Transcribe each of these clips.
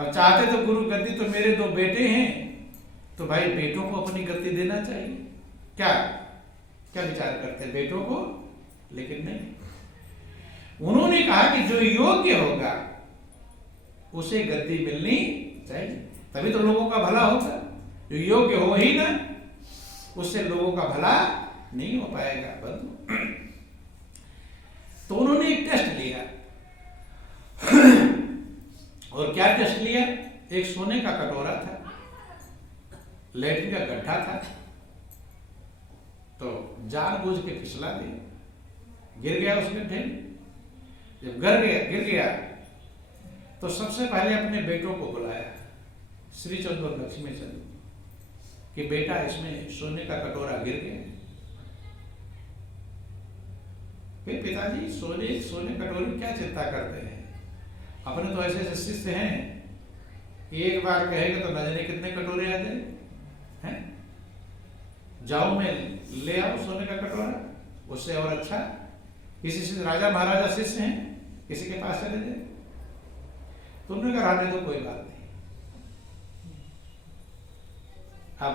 अब चाहते तो गुरु गद्दी, तो मेरे दो बेटे हैं, तो भाई बेटों को अपनी गद्दी देना चाहिए। क्या क्या विचार करते हैं बेटों को? लेकिन नहीं, उन्होंने कहा कि जो योग्य होगा उसे गद्दी मिलनी चाहिए, तभी तो लोगों का भला होगा। जो योग्य हो ही ना, उससे लोगों का भला नहीं हो पाएगा बंधु। तो उन्होंने एक टेस्ट लिया। और क्या टेस्ट लिया? एक सोने का कटोरा था, लेट्रिन का गड्ढा था, तो जानबूझ के फिसला दिया, गिर गया उस गड्ढे में। जब गिर गया तो सबसे पहले अपने बेटों को बुलाया, श्री चंद्र और लक्ष्मी चंद्र, कि बेटा इसमें सोने का कटोरा गिर गया। फिर पिताजी सोने कटोरे क्या चिंता करते हैं, अपने तो ऐसे शिष्य हैं, एक बार कहेगा तो न जाने कितने कटोरे आ जाए हैं। जाओ मैं ले आओ सोने का कटोरा, उससे और अच्छा किसी से राजा महाराजा शिष्य हैं, किसी के पास चले जाए। तुमने कहा रहने दो, कोई बात नहीं। अब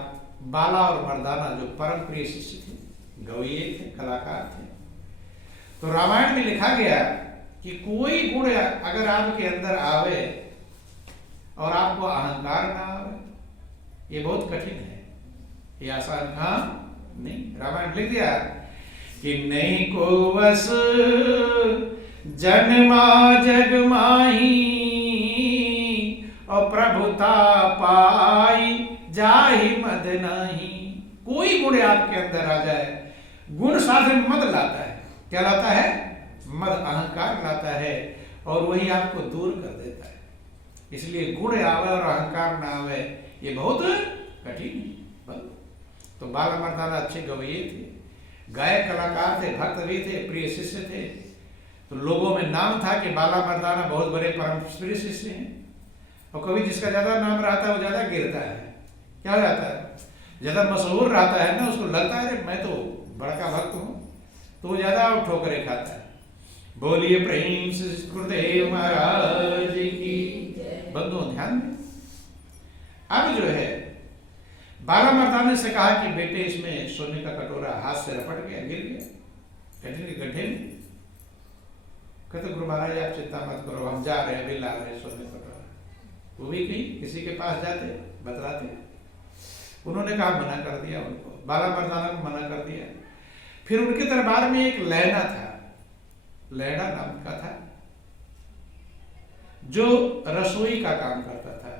बाला और मर्दाना जो परम प्रिय शिष्य थे, गवैये थे, कलाकार थे, तो रामायण में लिखा गया कि कोई गुण अगर आपके अंदर आवे और आपको अहंकार ना आवे, ये बहुत कठिन है, ये आसान काम नहीं। रामायण लिख दिया कि नहीं को वस जन्मा जग माही, और प्रभुता पाई जाहि मद नाही। कोई गुण आपके अंदर आ जाए, गुण साथ में मद लाता है। क्या लाता है? मद, अहंकार लाता है, और वही आपको दूर कर देता है। इसलिए गुण आवे और अहंकार ना आवे, ये बहुत कठिन है। तो बाला मर्दाना अच्छे गवैये थे, गायक कलाकार थे, भक्त भी थे, प्रिय शिष्य थे। तो लोगों में नाम था कि बाला मर्दाना बहुत बड़े परम प्रिय शिष्य हैं। और कभी जिसका ज्यादा नाम रहता है वो ज्यादा गिरता है। क्या हो जाता है? ज्यादा मशहूर रहता है ना, उसको लगता है मैं तो बड़का भक्त हूं, तो वो ज्यादा ठोकरे खाता है। बोलिए प्रेम से गुरुदेव महाराज की। बंधुओं ध्यान दें, अब जो है बाला मर्दाने से कहा कि बेटे इसमें सोने का कटोरा हाथ से रपट गया, गिर गया गड्ढे में। कहते गुरु महाराज आप चिंता मत करो, हम जा रहे हैं, अभी ला रहे हैं सोने का कटोरा। वो भी कहीं किसी के पास जाते बतलाते, उन्होंने कहा, मना कर दिया उनको, बाला मर्दाना को मना कर दिया। फिर उनके दरबार में एक लैना था, लैना नाम का था, जो रसोई का काम करता था।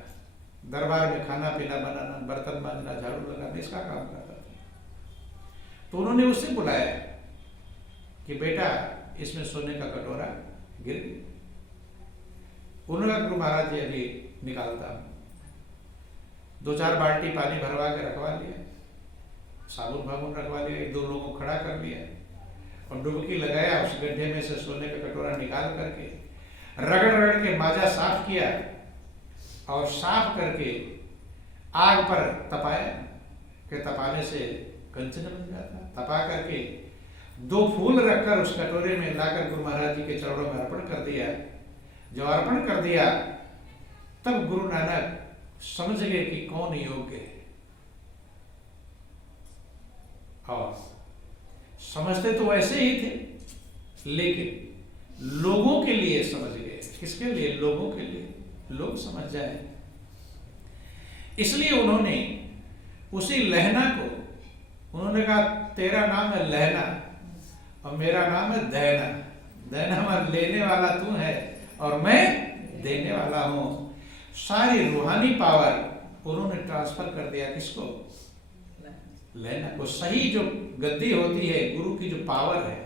दरबार में खाना पीना बनाना, बर्तन मांजना, झाड़ू लगाना, इसका काम करता था। तो उन्होंने उससे बुलाया कि बेटा इसमें सोने का कटोरा गिर गया। उन्होंने कहा गुरु महाराज जी अभी निकालता हूं। 2-4 बाल्टी पानी भरवा के रखवा लिया, साबुन भाबुन रखवा लिया, 1-2 लोगों को खड़ा कर लिया और डुबकी लगाया। उस गड्ढे में से सोने का कटोरा निकाल करके रगड़ रगड़ के माजा साफ किया, और साफ करके आग पर तपाया, कि तपाने से कंचन बन जाता। तपा करके 2 फूल रखकर उस कटोरे में लाकर गुरु महाराज जी के चरणों में अर्पण कर दिया। जब अर्पण कर दिया तब गुरु नानक समझ गए कि कौन योग्य है। और समझते तो वैसे ही थे, लेकिन लोगों के लिए समझ गए। किसके लिए? लोगों के लिए, लोग समझ जाए। इसलिए उन्होंने उसी लहना को, उन्होंने कहा तेरा नाम है लहना और मेरा नाम है दैना। दैना मतलब लेने वाला तू है और मैं देने वाला हूं। सारी रूहानी पावर उन्होंने ट्रांसफर कर दिया किसको? लहना को। सही जो गद्दी होती है, गुरु की जो पावर है,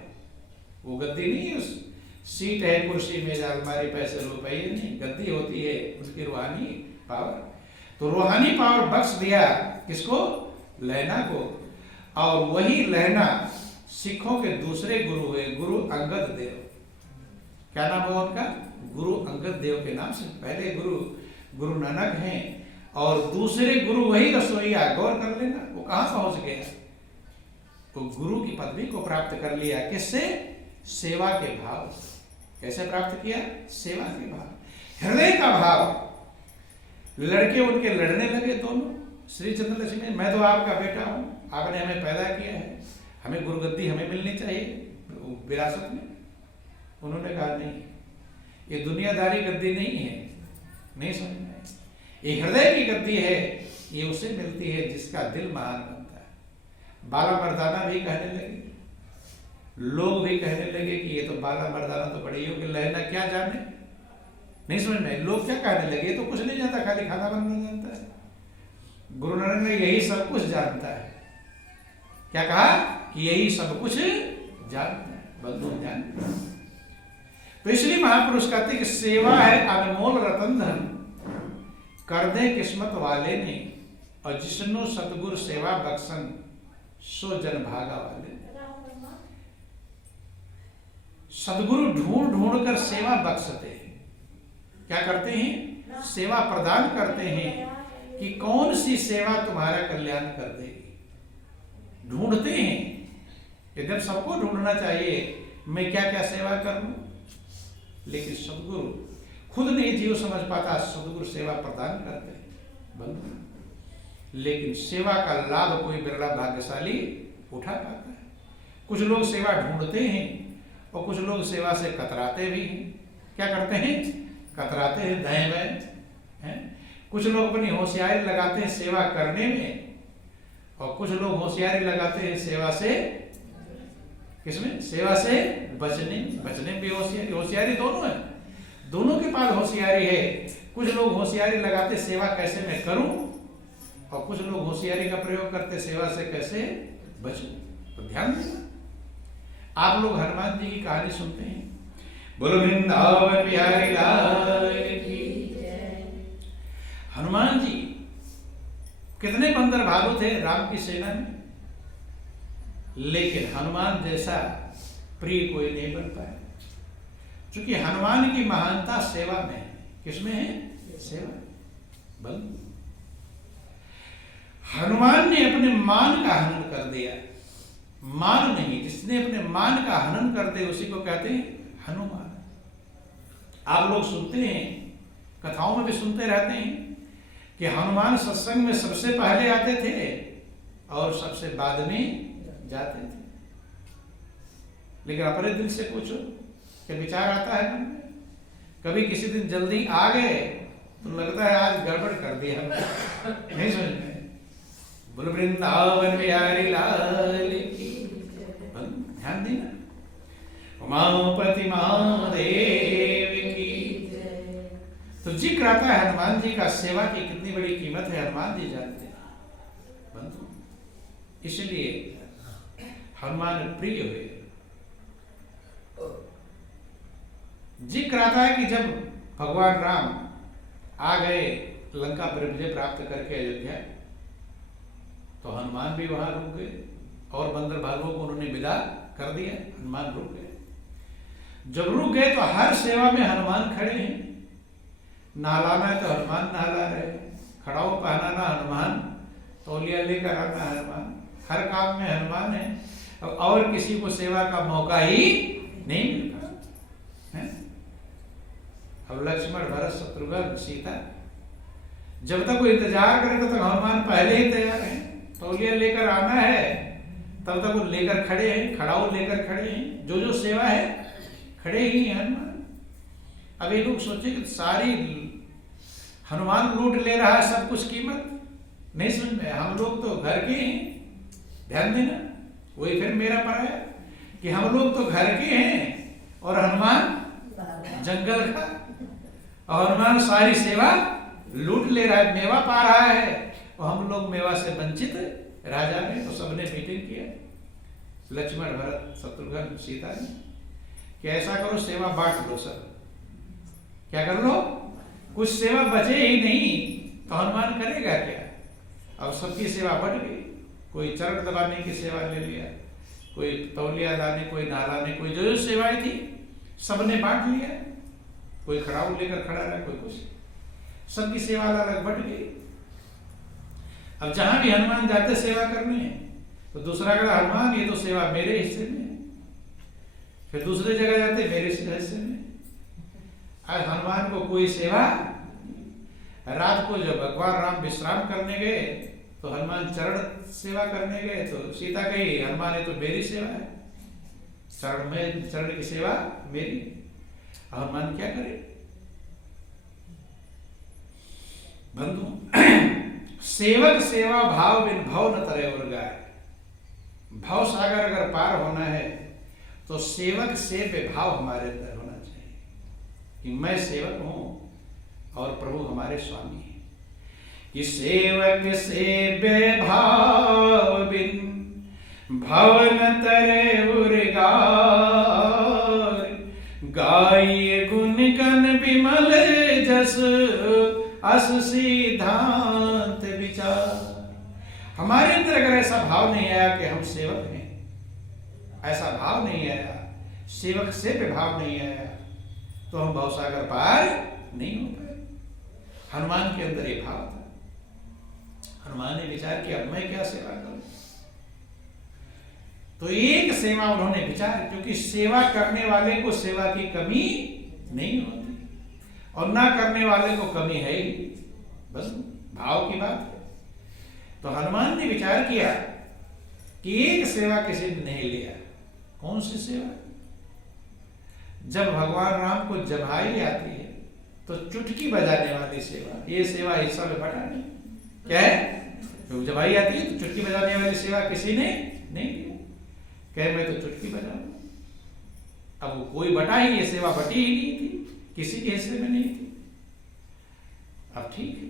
वो गद्दी नहीं है सीट है, कुर्सी मेज अलमारी पैसे रुपये नहीं, गद्दी होती है उसकी रूहानी पावर। तो रूहानी पावर बख्श दिया किसको? लहना को। और वही लहना सिखों के दूसरे गुरु हुए, गुरु अंगद देव। क्या नाम हुआ उनका? गुरु अंगद देव के नाम से। पहले गुरु नानक हैं और दूसरे गुरु वही रसोईया। गौर कर लेना वो कहां पहुंच गया, तो गुरु की पदवी को प्राप्त कर लिया। किससे? सेवा के भाव। कैसे प्राप्त किया? सेवा के भाव, हृदय का भाव। लड़के उनके लड़ने लगे दोनों। श्री चंद्र लक्ष्मी, मैं तो आपका बेटा हूं, आपने हमें पैदा किया है, हमें गुरुगद्दी हमें मिलनी चाहिए विरासत में। उन्होंने कहा नहीं, ये दुनियादारी गद्दी नहीं है, नहीं समझ में, ये हृदय की गद्दी है, ये उसे मिलती है जिसका दिल महान बनता है। बाला मर्दाना भी कहने लगे, लोग भी कहने लगे कि ये तो बाला मर्दाना तो बड़ी हो कि लहना क्या जाने, नहीं समझ में। लोग क्या कहने लगे, ये तो कुछ नहीं जानता, खाली खाना बनाना जानता है। गुरु नानक ने यही सब कुछ जानता है। क्या कहा कि यही सब कुछ जानता है, बंधु जानता है। तो इसलिए महापुरुष कहते कि सेवा है अनमोल रतन धन, कर दे किस्मत वाले ने, और जिसनो सतगुरु सेवा बख्शन सो जन भागा वाले। सदगुरु ढूंढ ढूंढ कर सेवा बख्शते हैं। क्या करते हैं? सेवा प्रदान करते हैं कि कौन सी सेवा तुम्हारा कल्याण कर देगी। ढूंढते हैं, एकदम सबको ढूंढना चाहिए मैं क्या क्या सेवा करूं, लेकिन सदगुरु खुद नहीं जीव समझ पाता, सदगुरु सेवा प्रदान करते हैं बंधु। लेकिन सेवा का लाभ कोई बिरला भाग्यशाली उठा पाता है। कुछ लोग सेवा ढूंढते हैं और कुछ लोग सेवा से कतराते भी हैं। क्या करते हैं? कतराते हैं, दाएं बाएं हैं। कुछ लोग अपनी होशियारी लगाते हैं सेवा करने में, और कुछ लोग होशियारी लगाते हैं सेवा से, किसमें? सेवा से बचने भी होशियारी दोनों है, दोनों के पास होशियारी है। कुछ लोग होशियारी लगाते सेवा कैसे मैं करूं, और कुछ लोग होशियारी का प्रयोग करते सेवा से कैसे बचूं। तो ध्यान देना। आप लोग हनुमान जी की कहानी सुनते हैं, बोलो वृंदावन बिहारी लाल की। हनुमान जी कितने बंदर भालू थे राम की सेना में, लेकिन हनुमान जैसा प्रिय कोई नहीं बन पाया। क्योंकि हनुमान की महानता सेवा में है। किसमें है? सेवा। बंधु, हनुमान ने अपने मान का हनन कर दिया। मान नहीं, जिसने अपने मान का हनन कर दे उसी को कहते हैं हनुमान। आप लोग सुनते हैं, कथाओं में भी सुनते रहते हैं कि हनुमान सत्संग में सबसे पहले आते थे और सबसे बाद में जाते थे। लेकिन अपने दिल से पूछो क्या विचार आता है मन में? कभी किसी दिन जल्दी आ गए तो लगता है आज गड़बड़ कर दी हमने, नहीं समझ में। बोलो वृंदावन बिहारी लाल की। ध्यान देना। उमापति महादेव की। तो जिक्र आता है हनुमान जी का, सेवा की कितनी बड़ी कीमत है हनुमान जी जानते हैं बंधु। इसलिए हनुमान प्रिय हुए। जिक्र आता है कि जब भगवान राम आ गए लंका पर विजय प्राप्त करके अयोध्या, तो हनुमान भी वहां रुक गए और बंदर भालुओं को उन्होंने विदा कर दिया। हनुमान रुक गए। जब रुक गए तो हर सेवा में हनुमान खड़े हैं। नहलाना है तो हनुमान नहला रहे, खड़ाऊ पहनाना हनुमान, तौलिया लेकर आना हनुमान, हर काम में हनुमान है। और किसी को सेवा का मौका ही नहीं मिलता है। अब लक्ष्मण भरत शत्रुघ्न सीता जब तक वो इंतजार करे तब तक हनुमान पहले ही तैयार है। तौलिया लेकर आना है तब तक वो लेकर खड़े हैं, खड़ाऊ लेकर खड़े हैं। जो जो सेवा है खड़े ही हैं हनुमान। अब ये लोग सोचे कि सारी हनुमान लूट ले रहा है सब कुछ कीमत, नहीं समझ में। हम लोग तो घर के हैं। ध्यान देना, वही फिर मेरा पराया कि हम लोग तो घर के हैं और हनुमान जंगल का, और हनुमान सारी सेवा लूट ले रहा है, मेवा पा रहा है और हम लोग मेवा से वंचित राजा ने। तो सबने मीटिंग किया, लक्ष्मण भरत शत्रुघ्न सीता ने, कि ऐसा करो सेवा बांट लो सब। क्या कर लो? कुछ सेवा बचे ही नहीं तो हनुमान करेगा क्या? अब सबकी सेवा बट गई। कोई चरण दबाने की सेवा ले लिया, कोई तौलिया लाने, कोई नहलाने, कोई जो जो सेवाएं थी सबने बांट लिया। कोई खड़ाऊ लेकर खड़ा रहा, कोई कुछ, सबकी सेवा अलग बट गई। अब जहां भी हनुमान जाते सेवा करने तो दूसरा कहता हनुमान ये तो सेवा मेरे हिस्से में है। फिर दूसरे जगह जाते मेरे हिस्से में। आज हनुमान को कोई सेवा, रात को जब भगवान राम विश्राम करने गए तो हनुमान चरण सेवा करने गए, तो सीता कही हनुमान ये तो मेरी सेवा है, चरण की सेवा मेरी। हनुमान क्या करे बंधु, सेवक सेवा भाव बिन भव न तरे उर गाय। भव सागर अगर पार होना है तो सेवक सेव्य भाव हमारे अंदर होना चाहिए कि मैं सेवक हूं और प्रभु हमारे स्वामी हैं। कि सेवक सेव्य भाव बिन भव न तरे उर गाय। गाय गुण गण विमल जस अस सिद्धांत विचार। हमारे अंदर अगर ऐसा भाव नहीं आया कि हम सेवक हैं, ऐसा भाव नहीं आया, सेवक से भाव नहीं आया, तो हम भवसागर पार नहीं हो पाए। हनुमान के अंदर ये भाव था। हनुमान ने विचार किया अब मैं क्या सेवा करूं, तो एक सेवा उन्होंने विचार, क्योंकि सेवा करने वाले को सेवा की कमी नहीं होती और ना करने वाले को कमी है ही, बस भाव की बात है। तो हनुमान ने विचार किया कि एक सेवा किसी ने नहीं लिया। कौन सी सेवा? जब भगवान राम को जमाई आती है तो चुटकी बजाने वाली सेवा, ये सेवा हिस्सा में बटा नहीं। क्या है? तो जमाई आती है तो चुटकी बजाने वाली सेवा किसी ने नहीं ली। कहे मैं तो चुटकी बजाऊं। अब कोई बटा ही, ये सेवा बटी ही नहीं थी, किसी के हिस्से में नहीं थी। अब ठीक है,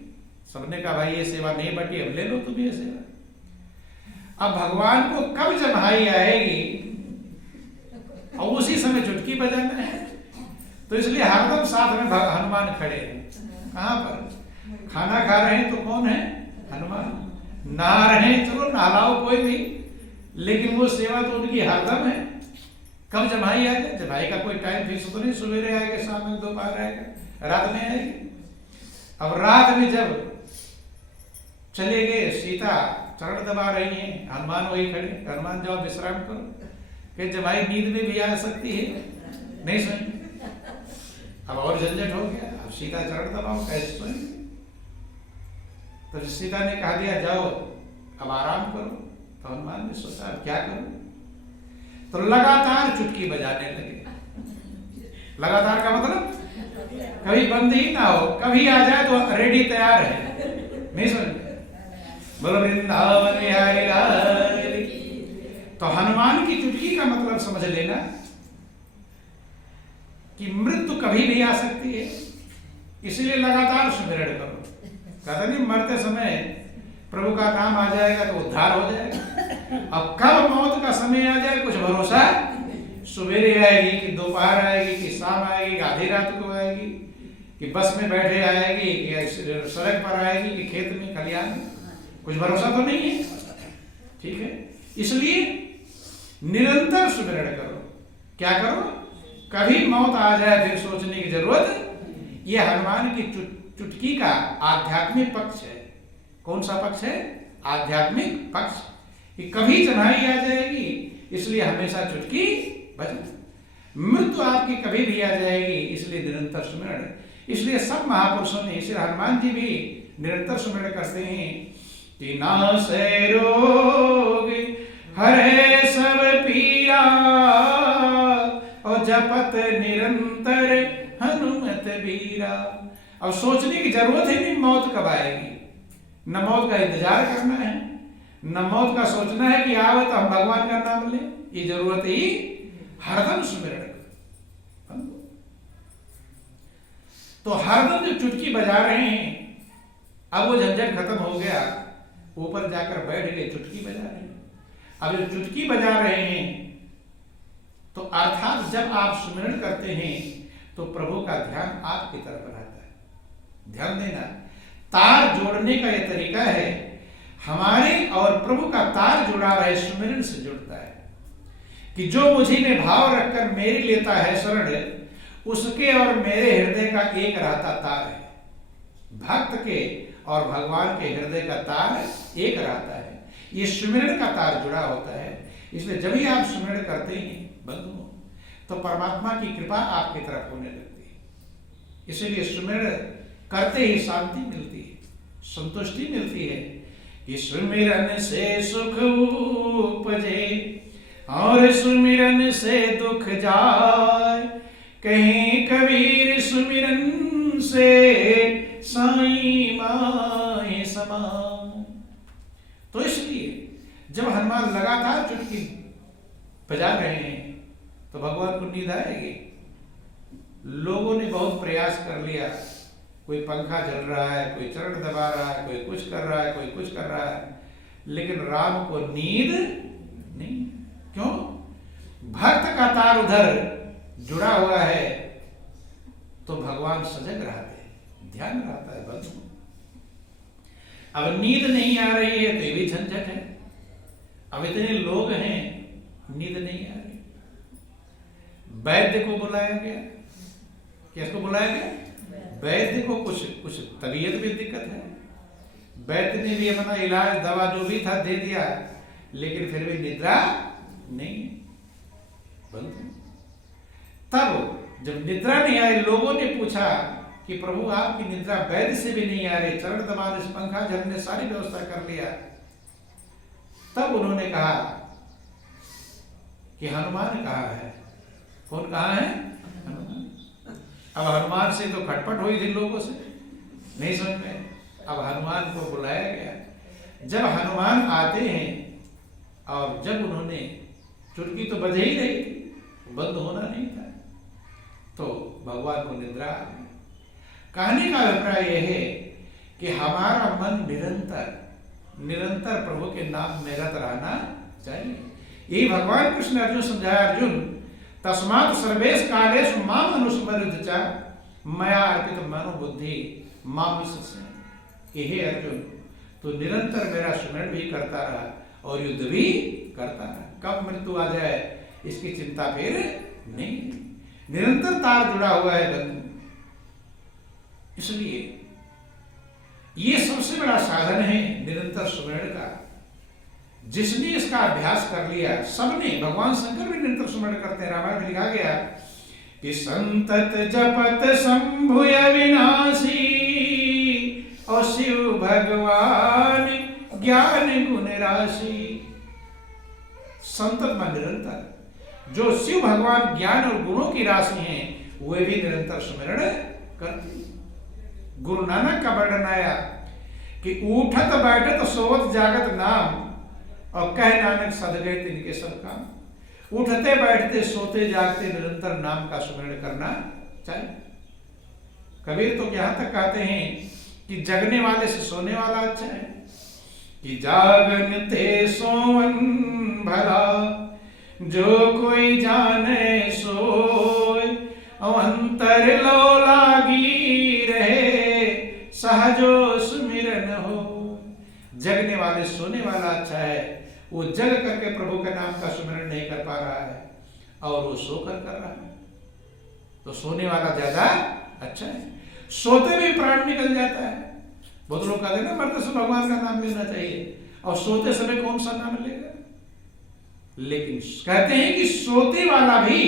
सबने कहा भाई ये सेवा नहीं बटी, अब ले लो तुम ये सेवा। अब भगवान को कब जमाई आएगी और उसी समय चुटकी बजाना है, तो इसलिए हरदम साथ में हनुमान खड़े हैं। कहां पर? खाना खा रहे हैं तो कौन है? हनुमान। नहा रहे हैं, चलो नहलाओ कोई भी, लेकिन वो सेवा तो उनकी हरदम है। कब जमाई आएगा? जमाई का कोई टाइम फिक्स तो नहीं, सवेरे आएगा, शाम में, दोपहर आएगा, रात में आएगी। अब रात में जब चले गए, सीता चरण दबा रही है, हनुमान वही खड़े, हनुमान जाओ विश्राम करो। कि जमाई नींद में भी आ सकती है, नहीं सुनी। अब और झंझट हो गया, अब सीता चरण दबाओ, कैसे सुनी? तो सीता ने कहा दिया जाओ अब आराम करो। तो हनुमान ने सोचा अब क्या करूं, तो लगातार चुटकी बजाने लगे। लगातार का मतलब कभी बंद ही ना हो, कभी आ जाए तो रेडी तैयार है, नहीं समझ? बोलो वृंदावन बिहारी लाल की। तो हनुमान की चुटकी का मतलब समझ लेना कि मृत्यु कभी भी आ सकती है, इसलिए लगातार सुमिरन करो। कहते नहीं मरते समय प्रभु का नाम आ जाएगा तो उद्धार हो जाएगा। अब कब मौत का समय आ जाए कुछ भरोसा, सवेरे आएगी कि दोपहर आएगी कि शाम आएगी कि आधी रात को आएगी, कि बस में बैठे आएगी कि सड़क पर आएगी कि खेत में खलिहान में, कुछ भरोसा तो नहीं है। ठीक है, इसलिए निरंतर सुमिरन करो। क्या करो? कभी मौत आ जाए फिर सोचने की जरूरत। यह हनुमान की चुटकी का आध्यात्मिक पक्ष है। कौन सा पक्ष है? आध्यात्मिक पक्ष, कि कभी जमाई आ जाएगी, इसलिए हमेशा चुटकी बजाओ। मृत्यु आपकी कभी भी आ जाएगी, इसलिए निरंतर सुमिरन। इसलिए सब महापुरुषों ने, इसलिए हनुमान जी भी निरंतर सुमिरन करते हैं कि नासै रोग हरे सब पीरा और जपत निरंतर हनुमत बीरा। अब सोचने की जरूरत ही नहीं मौत कब आएगी, न मौत का इंतजार करना है, न मौत का सोचना है कि आवे तो हम भगवान का नाम लें। ये जरूरत ही हरदम सुमिरन कर। तो हरदम जो चुटकी बजा रहे हैं, अब वो झंझट खत्म हो गया, ऊपर जाकर बैठ गए, चुटकी बजा रहे हैं। अब जो चुटकी बजा रहे हैं तो अर्थात जब आप सुमिरन करते हैं तो प्रभु का ध्यान आपकी तरफ रहता है। ध्यान देना, तार जोड़ने का यह तरीका है, हमारे और प्रभु का तार जुड़ा रहे, सुमिरन से जुड़ता है। कि जो मुझी में भाव रखकर मेरी लेता है शरण, उसके और मेरे हृदय का एक रहता तार है। भक्त के और भगवान के हृदय का तार एक रहता है, ये सुमिरन का तार जुड़ा होता है। इसलिए जब भी आप सुमिरन करते हैं बंधुओं, तो परमात्मा की कृपा आपकी तरफ होने लगती है। इसीलिए सुमिरन करते ही शांति मिलती है। संतुष्टि मिलती है कि सुमिरन से सुख उपजे और सुमिरन से दुख जाए। कहीं कबीर सुमिरन से साईं माए समाए। तो इसलिए जब हनुमान लगातार चुटकी बजा रहे हैं तो भगवान को नींद आएगी। लोगों ने बहुत प्रयास कर लिया, कोई पंखा चल रहा है, कोई चरण दबा रहा है, कोई कुछ कर रहा है, कोई कुछ कर रहा है, लेकिन राम को नींद नहीं। क्यों? भक्त का तार उधर जुड़ा हुआ है तो भगवान सजग रहते हैं, ध्यान रहता है बंधु। अब नींद नहीं आ रही है तो ये भी झंझट है। अब इतने लोग हैं, नींद नहीं आ रही। वैद्य को बुलाया गया। किसको बुलाया गया? वैद्य को। कुछ तबीयत में दिक्कत है, वैद्य ने भी अपना इलाज दवा जो भी था दे दिया, लेकिन फिर भी निद्रा नहीं। तब जब निद्रा नहीं आई, लोगों ने पूछा कि प्रभु आपकी निद्रा वैद्य से भी नहीं आ रही, चरण दबाने से, पंखा झलने, सारी व्यवस्था कर लिया। तब उन्होंने कहा कि हनुमान कहाँ है? कौन कहाँ है? हनुमान। अब हनुमान से तो खटपट हुई थी लोगों से, नहीं समझ में। अब हनुमान को बुलाया गया। जब हनुमान आते हैं और जब उन्होंने, चुटकी तो बज ही रही थी, बंद होना नहीं था, तो भगवान को निद्रा आ गई। कहने का अभिप्राय यह है कि हमारा मन निरंतर प्रभु के नाम में रत रहना चाहिए। यही भगवान कृष्ण अर्जुन समझाया, अर्जुन तस्मात् सर्वेश कालेश माम अनुस्मरति च मया अर्पित मनो बुद्धि माम विश्वस्य। हे अर्जुन, तो निरंतर मेरा स्मरण भी करता रहा और युद्ध भी करता रहा। कब मृत्यु आ जाए इसकी चिंता फिर नहीं। निरंतर तार जुड़ा हुआ है बंधु। इसलिए ये सबसे बड़ा साधन है निरंतर स्मरण का। जिसने इसका अभ्यास कर लिया, सबने, भगवान शंकर भी निरंतर स्मरण करते हैं। रामायण में लिखा गया कि संतत जपत शंभुय विनाशी और शिव भगवान ज्ञान गुण राशि। संतत में निरंतर, जो शिव भगवान ज्ञान और गुणों की राशि हैं, वे भी निरंतर स्मरण करते। गुरु नानक का वर्णन आया कि उठत बैठत सोवत जागत नाम और कह नानक सद गए तिनके सब काम। उठते बैठते सोते जागते निरंतर नाम का स्मरण करना चाहिए। कबीर तो यहां तक कहते हैं कि जगने वाले से सोने वाला अच्छा है, कि जागन ते सोवन भला जो कोई जाने सोए, अंतर लो लागी रहे सहजो सुमिरन हो। जगने वाले सोने वाला अच्छा है, वो जग करके प्रभु के नाम का सुमिरन नहीं कर पा रहा है और वो सोकर कर रहा है, तो सोने वाला ज्यादा अच्छा है। सोते भी प्राण निकल जाता है। बहुत लोग कहते हैं ना मरते समय भगवान का नाम लेना चाहिए, और सोते समय कौन सा नाम लेगा। लेकिन कहते हैं कि सोते वाला भी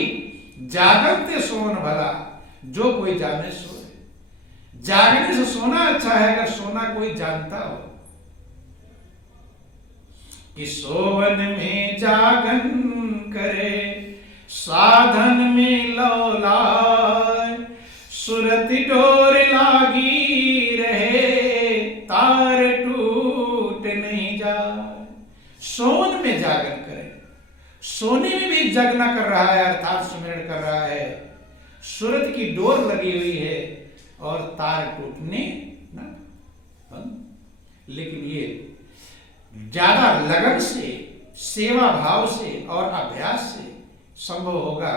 जागते सोन भला जो कोई जाने सोए। जागने से सोना अच्छा है अगर सोना कोई जानता हो। कि सोवन में जागन करे साधन में लौलाए, सुरति डोर लागी रहे तार टूट नहीं जाए। सोन में जागन करे, सोने में भी जगना कर रहा है अर्थात स्मरण कर रहा है। सुरत की डोर लगी हुई है और तार टूटने ना बंद। लेकिन ये ज्यादा लगन से, सेवा भाव से और अभ्यास से संभव होगा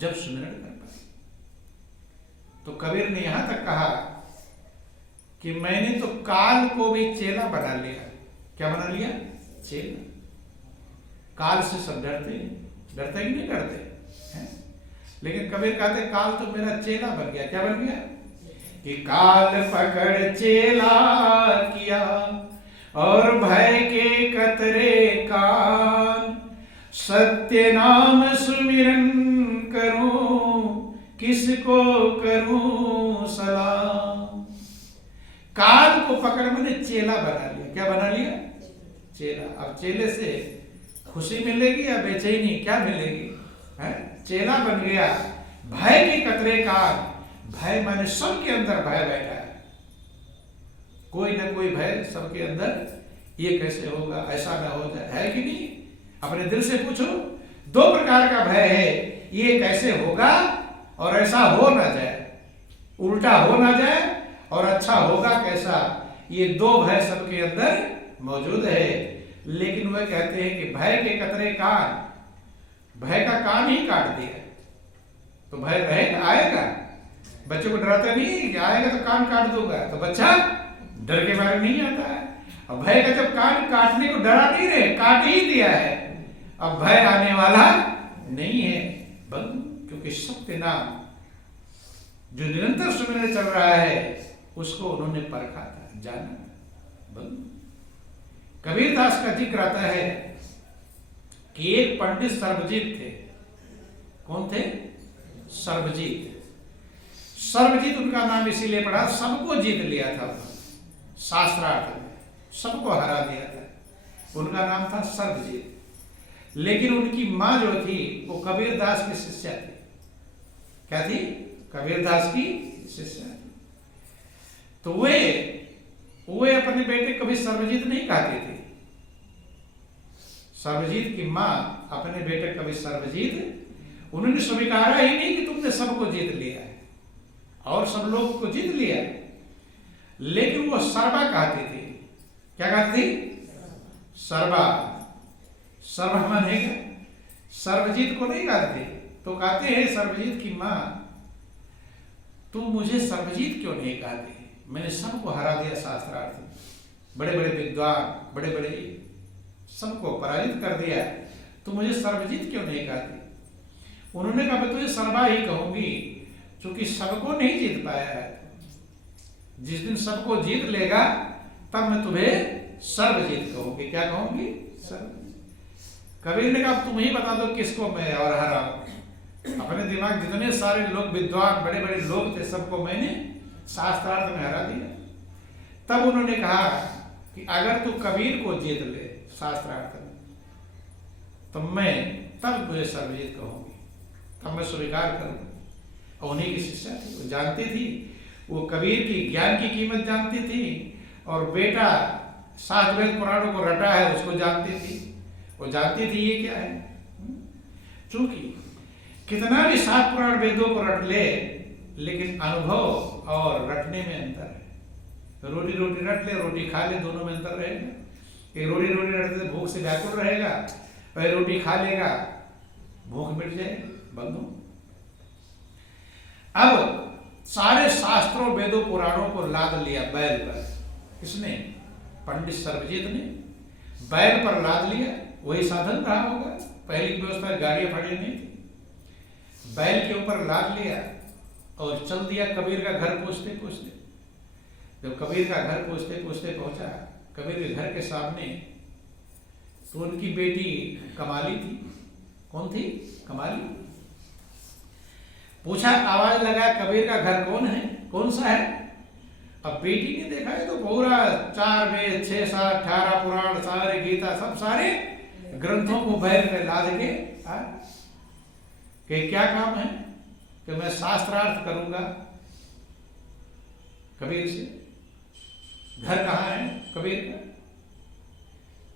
जब सुमिरन कर पाए। तो कबीर ने यहां तक कहा कि मैंने तो काल को भी चेला बना लिया। क्या बना लिया? चेला। काल से सब डरते कि नहीं डरते हैं? लेकिन कबीर कहते काल तो मेरा चेला बन गया। क्या बन गया? कि काल पकड़ चेला किया और भय के कतरे कान, सत्य नाम सुमिरन करूं किसको करूं सलाम। काल को को पकड़ मैंने चेला बना लिया। क्या बना लिया? चेला। अब चेले से खुशी मिलेगी या बेचैनी, क्या मिलेगी? है? चेला बन गया। भय के कतरे कान, भय माने सबके अंदर भय बैठा है, कोई ना कोई भय सबके अंदर। ये कैसे होगा, ऐसा ना हो जाए, है कि नहीं? अपने दिल से पूछो। दो प्रकार का भय है, ये कैसे होगा और ऐसा हो ना जाए, उल्टा हो ना जाए और अच्छा होगा कैसा, ये दो भय सबके अंदर मौजूद है। लेकिन वह कहते हैं कि भय के कतरे कान, भय का कान ही काट दिया तो भय रहेगा, आएगा। बच्चे को डराता नहीं है कि आएगा तो कान काट दूंगा, तो बच्चा डर के बारे नहीं आता है। अब भय का जब कान काटने को डरा नहीं रहे, काट ही दिया है, अब भय आने वाला नहीं है। बंद, क्योंकि सत्य नाम जो निरंतर सुमिरन चल रहा है उसको उन्होंने परखा था, जाना। बंद, कबीरदास का जिक्र आता है कि एक पंडित सर्वजीत थे। कौन थे? सर्वजीत। सर्वजीत उनका नाम इसीलिए पड़ा, सबको जीत लिया था, शास्त्रार्थ में सबको हरा दिया था, उनका नाम था सर्वजीत। लेकिन उनकी मां जो थी वो कबीरदास की शिष्या थी। क्या थी? कबीरदास की शिष्या थी। तो वे अपने बेटे कभी सर्वजीत नहीं कहते थे। सर्वजीत की मां अपने बेटे कभी सर्वजीत, उन्होंने स्वीकारा ही नहीं कि तुमने सबको जीत लिया है और सब लोग को जीत लिया है, लेकिन वो सर्वा कहती थी। क्या कहती थी? सर्वा। सर्व मन है क्या? सर्वजीत को नहीं कहते, तो कहते हैं सर्वजीत की मां तुम मुझे सर्वजीत क्यों नहीं कहते? मैंने सबको हरा दिया शास्त्रार्थ में, बड़े बड़े विद्वान, बड़े बड़े सबको पराजित कर दिया, तो मुझे सर्वजीत क्यों नहीं कहती? उन्होंने कहा मैं तुझे सर्वा ही कहूंगी, क्योंकि सबको नहीं जीत पाया है। जिस दिन सबको जीत लेगा तब मैं तुम्हें सर्वजीत कहूंगी। क्या कहूंगी? सर्वजीत। कबीर ने कहा तुम ही बता दो किसको मैं और हराऊं। अपने दिमाग जितने सारे लोग विद्वान बड़े बड़े लोग थे सबको मैंने शास्त्रार्थ में हरा दिया। तब उन्होंने कहा कि अगर तू कबीर को जीत ले शास्त्रार्थ में तो मैं तब तुझे सर्वजीत कहूंगी, तब मैं स्वीकार करूंगा। और उन्हीं की शिष्या थी, वो जानती थी, वो कबीर की ज्ञान की कीमत जानती थी, और बेटा सात वेद पुराणों को रटा है उसको जानती थी। वो जानती थी ये क्या है। चूंकि कितना भी सात पुराण वेदों को रट ले, लेकिन अनुभव और रटने में अंतर है। रोटी रोटी रट ले, रोटी खा ले, दोनों में अंतर रहेगा। एक रोटी रोटी रटते भूख से व्याकुल रहेगा, वह रोटी खा लेगा भूख मिट जाएगी। बंधु, अब सारे शास्त्रों वेदों पुराणों को लाद लिया बैल पर। किसने? पंडित सर्वजीत ने बैल पर लाद लिया। वही साधन रहा होगा, पहले की व्यवस्था गाड़ियां फाड़ियां नहीं थी। बैल के ऊपर लाद लिया और चल दिया कबीर का घर पहुंचते पहुंचते। जब कबीर का घर पहुंचते पहुंचते पहुंचा कबीर के घर के सामने, तो उनकी बेटी कमाली थी। कौन थी? कमाली। पूछा, आवाज लगा कबीर का घर कौन है, कौन सा है? अब बेटी ने देखा है तो पूरा 4 वेद 6 7 18 पुराण सारे गीता सब सारे ग्रंथों को बैल में लाद के कि क्या काम है कि मैं शास्त्रार्थ करूंगा कबीर से। घर कहाँ है कबीर का?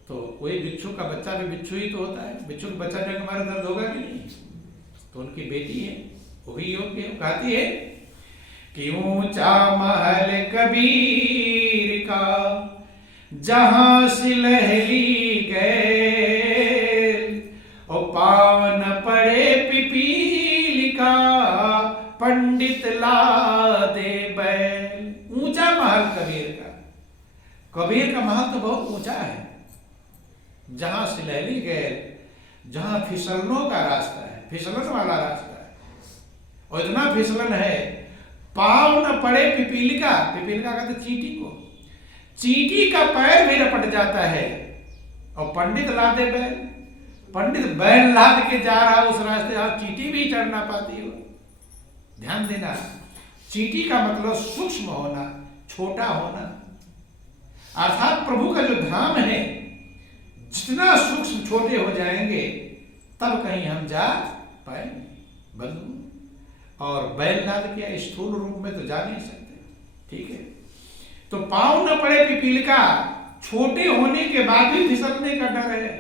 तो कोई बिच्छू का बच्चा भी बिच्छू ही तो होता है, बिच्छू का बच्चा जब हमारा दर्द होगा कि नहीं? तो उनकी बेटी है, वही योग्य कहती है कि ऊंचा महल कबीर का जहां सिलहली गए, और पावन पड़े पिपील का पंडित ला दे बैल। ऊंचा महल कबीर का, कबीर का महल तो बहुत ऊंचा है। जहां सिलहली गए, जहां फिसलनों का रास्ता है, फिसलन वाला रास्ता है, और इतना फिसलन है पाव न पड़े पिपीलिका। पिपीलिका कहते चींटी को, चींटी का पैर भी रपट जाता है। और पंडित लादे बैल, पंडित बैल लाद के जा रहा उस रास्ते, आप चींटी भी चढ़ ना पाती हो। ध्यान देना, चींटी का मतलब सूक्ष्म होना, छोटा होना, अर्थात प्रभु का जो धाम है, जितना सूक्ष्म छोटे हो जाएंगे तब कहीं हम जा पाएंगे बंधु। और बैलनाद के स्थूल रूप में तो जा नहीं सकते, ठीक है। तो पांव न पड़े पिपील का, छोटे होने के बाद भी फिसलने का डर है,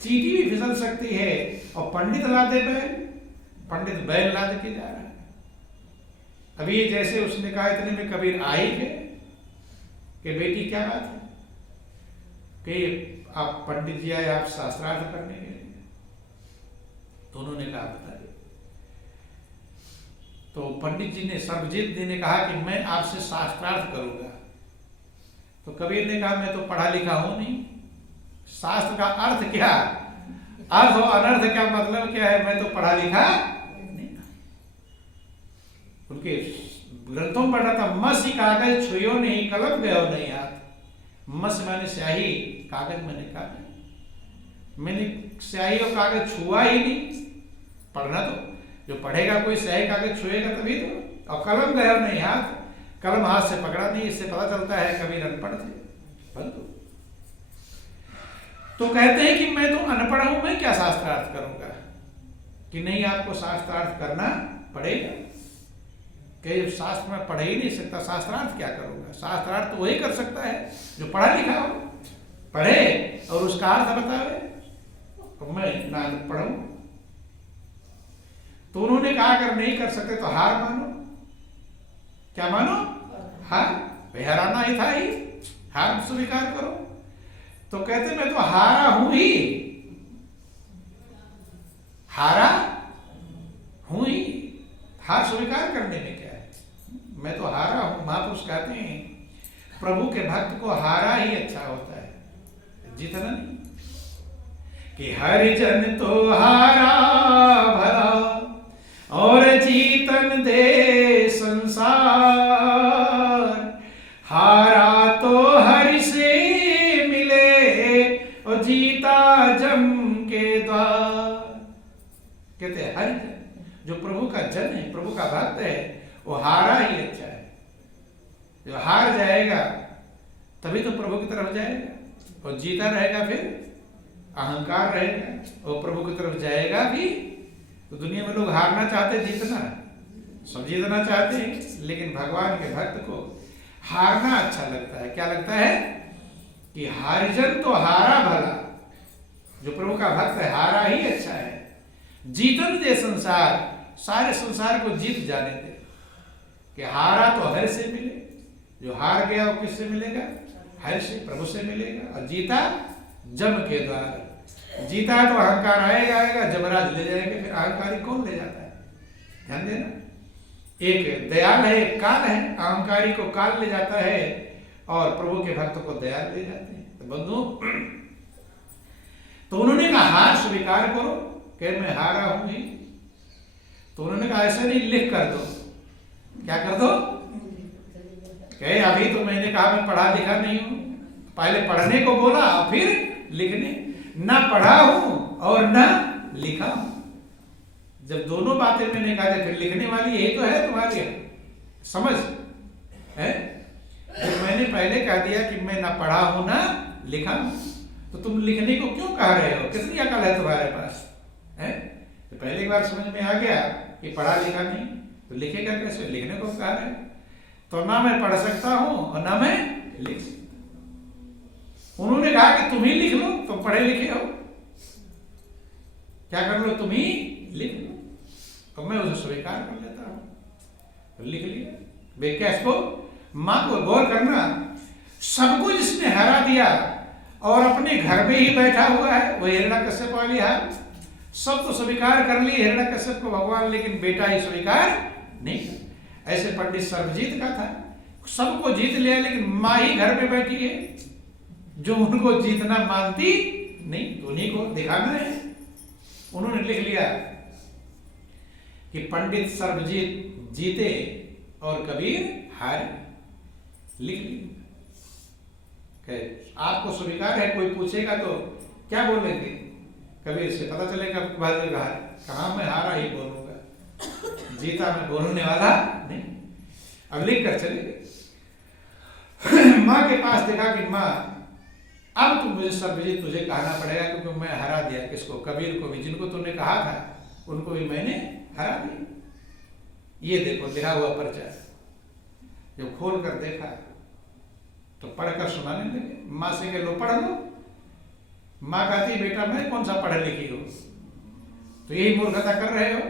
चींटी भी फिसल सकती है। और पंडित लादे बैल, पंडित बैल लाद के जा रहा है। अभी जैसे उसने कहा इतने में कबीर आ ही गए कि बेटी क्या बात है, कि आप पंडित जी आए आप शास्त्रार्थ करने के लिए। तो उन्होंने कहा बताइए। तो पंडित जी ने, सर्वजीत जी ने कहा कि मैं आपसे शास्त्रार्थ करूंगा। तो कबीर ने कहा मैं तो पढ़ा लिखा हूं नहीं, शास्त्र का अर्थ क्या, अर्थ और अनर्थ क्या मतलब क्या है, मैं तो पढ़ा लिखा नहीं। उनके ग्रंथों में पढ़ा था, मसी कागज छुयो नहीं कलम गयो नहीं हाथ। मस मैंने स्याही, कागज मैंने कागज, मैंने स्याही और कागज छुआ ही नहीं। पढ़ना तो जो पढ़ेगा कोई स्याही कागज छुएगा तभी तो। और कलम गयो नहीं हाथ, कलम हाथ से पकड़ा नहीं। इससे पता चलता है कबीर अनपढ़ थे बंधु। तो कहते हैं कि मैं तो अनपढ़ हूं, मैं क्या शास्त्रार्थ करूंगा, कि नहीं आपको शास्त्रार्थ करना पड़ेगा। कि शास्त्र में पढ़ ही नहीं सकता, शास्त्रार्थ क्या करूंगा। शास्त्रार्थ तो वही कर सकता है जो पढ़ा लिखा हो, पढ़े और उसका अर्थ बतावे। तो मैं ना पढ़ूं। तो उन्होंने कहा अगर नहीं कर सकते तो हार मानो। क्या मानो? हार। भाई हराना ही था, ही हार स्वीकार करो। तो कहते मैं तो हारा हूं ही, हारा हूं ही। हार स्वीकार करने में क्या है, मैं तो हारा हूं। महापुरुष कहते हैं प्रभु के भक्त को हारा ही अच्छा होता है, जीतना नहीं। कि हरिजन तो हारा भला और जीतन दे संसार। हारा तो हरि से मिले और जीता जम के द्वार। कहते हैं हरिजन जो प्रभु का जन है, प्रभु का भक्त है, वो हारा ही अच्छा है। जो हार जाएगा तभी तो प्रभु की तरफ जाएगा, और जीता रहेगा फिर अहंकार रहेगा और प्रभु की तरफ जाएगा भी। तो दुनिया में लोग हारना चाहते, जीतना सब जीतना चाहते हैं, लेकिन भगवान के भक्त को हारना अच्छा लगता है। क्या लगता है कि हरिजन तो हारा भला, जो प्रभु का भक्त है हारा ही अच्छा है। जीतन दे संसार, सारे संसार को जीत जाने दे। कि हारा तो हर से मिले, जो हार गया वो किससे मिलेगा? हर से, प्रभु से मिलेगा। और जीता जम के द्वार, जीता तो अहंकार आएगा, जमराज ले जाएंगे। फिर अहंकारी कौन ले जाता है? ध्यान देना, एक दयाल है, एक काल है। अहंकारी को काल ले जाता है और प्रभु के भक्त को दयाल ले जाते हैं। तो बंधु, तो उन्होंने कहा हार स्वीकार करो, कि मैं हारा हूं ही। तो उन्होंने कहा ऐसा नहीं, लिख कर दो। क्या कर दो? कहे अभी तो मैंने कहा मैं पढ़ा लिखा नहीं हूं, पहले पढ़ने को बोला और फिर लिखने। ना पढ़ा हूं और ना लिखा हूं। जब दोनों बातें मैंने कहा फिर लिखने वाली यही तो है तुम्हारी समझ है। जब मैंने पहले कह दिया कि मैं ना पढ़ा हूं ना लिखा हूं, तो तुम लिखने को क्यों कह रहे हो? कितनी अकल है तुम्हारे पास है? तो पहली बार समझ में आ गया कि पढ़ा लिखा नहीं, तो लिखेगा कैसे? लिखने को कह रहे हैं। तो ना मैं पढ़ सकता हूं और ना मैं लिख सकता। उन्होंने कहा कि तुम ही लिख लो, तुम पढ़े लिखे हो, क्या कर लो? तुम ही लिख लो। तो मैं उसे स्वीकार कर लेता हूं। तो लिख लिया। बेटा इसको मां को गौर करना, सबको जिसने हरा दिया और अपने घर में ही बैठा हुआ है, वो हिरण्यकश्यप वाली हाल। सब तो स्वीकार कर लिए हिरण्यकश्यप को भगवान, लेकिन बेटा ही स्वीकार नहीं कर। ऐसे पंडित सर्वजीत का था, सबको जीत लिया, लेकिन मां ही घर पे बैठी है जो उनको जीतना मानती नहीं। तो उन्हीं को दिखाना है। उन्होंने लिख लिया कि पंडित सर्वजीत जीते और कबीर हारे। लिख लिया। आपको स्वीकार है, कोई पूछेगा तो क्या बोलेंगे? कबीर से पता चलेगा कहां मैं हारा ही बोलूंगा, जीता मैं बोलने वाला नहीं। अब लिख कर चले गए। माँ के पास देखा कि माँ अब तुम मुझे सर्वजीत तुझे कहना पड़ेगा, क्योंकि मैं हरा दिया किसको, कबीर को भी, जिनको तुमने कहा था उनको भी मैंने हरा दिया। ये देखो लिखा हुआ पर्चा। जब खोल कर देखा तो पढ़कर सुनाने लगे। माँ से कह लो पढ़ लो। माँ कहती बेटा मैं कौन सा पढ़ लिखी हो, तो यही मूर्खता कर रहे हो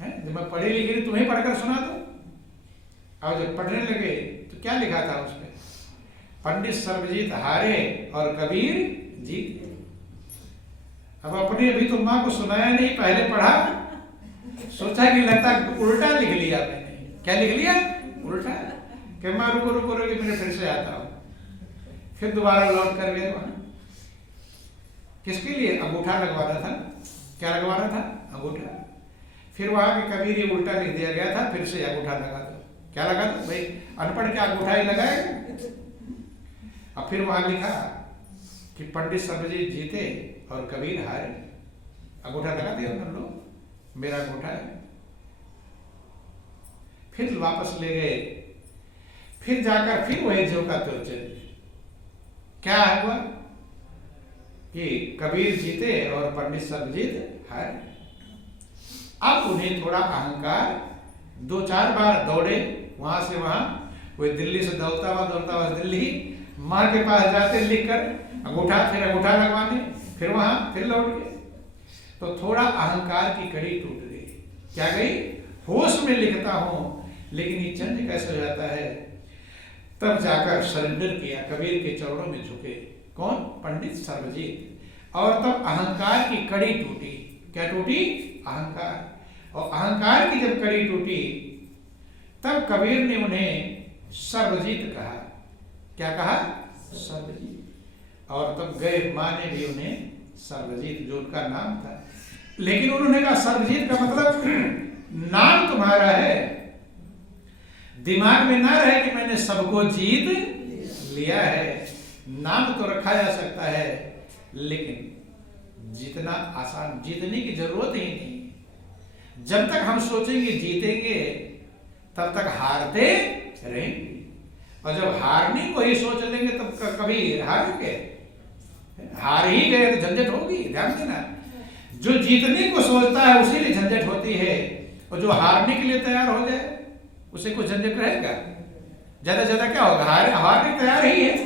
हैं? जब मैं पढ़ी लिखी तुम्हें पढ़कर सुना दो। और जब पढ़ने लगे तो क्या लिखा था उसमें, पंडित सर्वजीत हारे और कबीर जीते। अब अपने अभी तो माँ को सुनाया नहीं, पहले पढ़ा, सोचा कि लगता उल्टा लिख लिया मैंने। क्या लिख लिया? उल्टा। कि माँ रुको रुको रुको मैं फिर से आता हूँ। फिर दोबारा लौट कर गए वहां। किसके लिए? अंगूठा लगवाना था। क्या लगवाना था? अंगूठा। फिर वहां के कबीर ये उल्टा लिख दिया गया था, फिर से अंगूठा लगा दो। क्या लगा दो भाई, अनपढ़ क्या अंगूठा ही लगाएगा। अब फिर वहां लिखा कि पंडित सर्वजीत जीते और कबीर हारे। अंगूठा लगा दिया उन लोग, मेरा अंगूठा है। फिर वापस ले गए। फिर जाकर फिर वही जो का तुर चले। क्या हुआ कि कबीर जीते और पंडित सर्वजीत हारे। अब उन्हें थोड़ा अहंकार, 2-4 बार दौड़े वहां से वहां, वे दिल्ली से दौड़ता हुआ दिल्ली, माँ के पास जाते लिखकर अंगूठा, फिर अंगूठा लगवाने, फिर वहां फिर लौट गए। तो थोड़ा अहंकार की कड़ी टूट गई। क्या गई? होश में लिखता हूं लेकिन ये चंद कैसे हो जाता है। तब जाकर सरेंडर किया, कबीर के चरणों में झुके। कौन? पंडित सर्वजीत। और तब अहंकार की कड़ी टूटी। क्या टूटी? अहंकार। और अहंकार की जब कड़ी टूटी तब कबीर ने उन्हें सर्वजीत कहा। क्या कहा? सर्वजीत। और तब गए, माँ ने भी उन्हें सर्वजीत, जो उनका नाम था। लेकिन उन्होंने कहा सर्वजीत का मतलब नाम तुम्हारा है, दिमाग में ना रहे कि मैंने सबको जीत लिया है। नाम तो रखा जा सकता है लेकिन जीतना आसान, जीतने की जरूरत ही नहीं। जब तक हम सोचेंगे जीतेंगे तब तक हारते रहेंगे, और जब हारने को ही सोच लेंगे तब कभी हारेंगे? हार ही गए तो झंझट होगी। ध्यान देना, जो जीतने को सोचता है उसी लिए झंझट होती है, और जो हारने के लिए तैयार हो जाए उसे कुछ झंझट रहेगा? ज्यादा क्या होगा? हारने तैयार ही है।